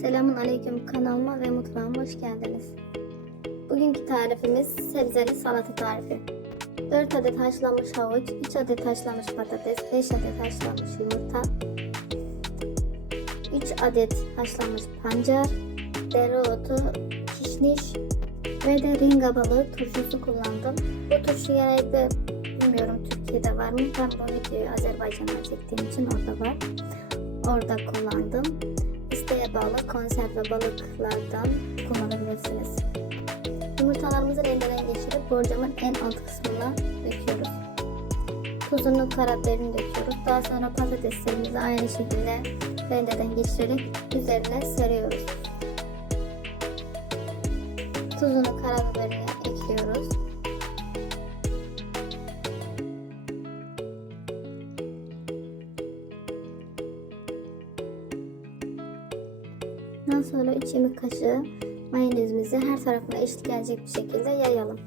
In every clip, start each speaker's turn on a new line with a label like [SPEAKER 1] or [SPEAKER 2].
[SPEAKER 1] Selamun Aleyküm kanalıma ve mutfağıma hoş geldiniz. Bugünkü tarifimiz sebzeli salata tarifi. 4 adet haşlanmış havuç, 3 adet haşlanmış patates, 5 adet haşlanmış yumurta, 3 adet haşlanmış pancar, dereotu, kişniş ve de ringa balığı turşusu kullandım. Bu turşu genellikle bilmiyorum Türkiye'de var mı? Ben bu videoyu Azerbaycan'da çektiğim için orada var. Orada kullandım. İsteğe bağlı konserve balıklardan kullanabilirsiniz. Yumurtalarımızı rendeden geçirip borcamın en alt kısmına döküyoruz. Tuzunu, karabiberini döküyoruz. Daha sonra patateslerimizi aynı şekilde rendeden geçirerek üzerine seriyoruz. Tuzunu, karabiberini ekliyoruz. Daha sonra 3 yemek kaşığı mayonezimizi her tarafına eşit gelecek bir şekilde yayalım.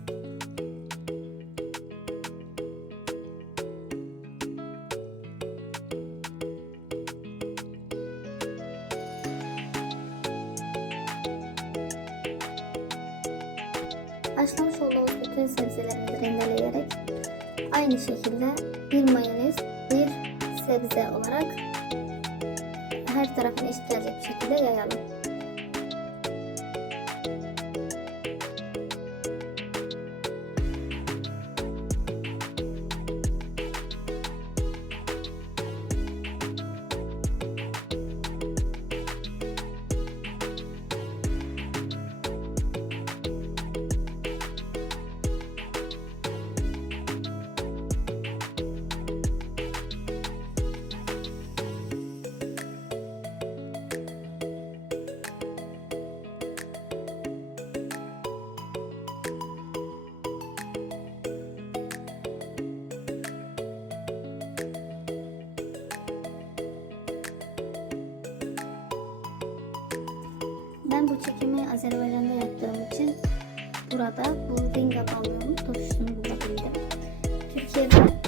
[SPEAKER 1] Haşlamış olduğumuz bütün sebzelerimizi rendeleyerek aynı şekilde bir mayonez, bir sebze olarak her gelecek bir şekilde yayalım. Azerbaycan'da yaptığım için burada bu ringa balığının turşusunu bulabildim. Türkiye'de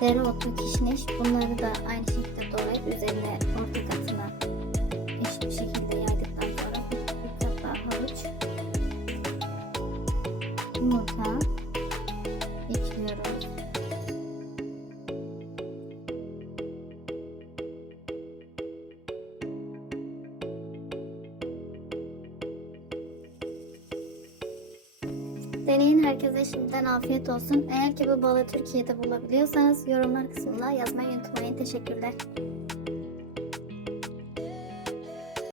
[SPEAKER 1] dereotu, kişniş. Bunları da aynı şekilde doğrayıp üzerine orta katına eşit bir şekilde yaydıktan sonra bir, kat daha havuç. Yumurta. Ekliyoruz. Deneyin herkese şimdiden afiyet olsun. Eğer ki bu balığı Türkiye'de bulabiliyorsanız yorumlar kısmına yazmayı unutmayın. Teşekkürler.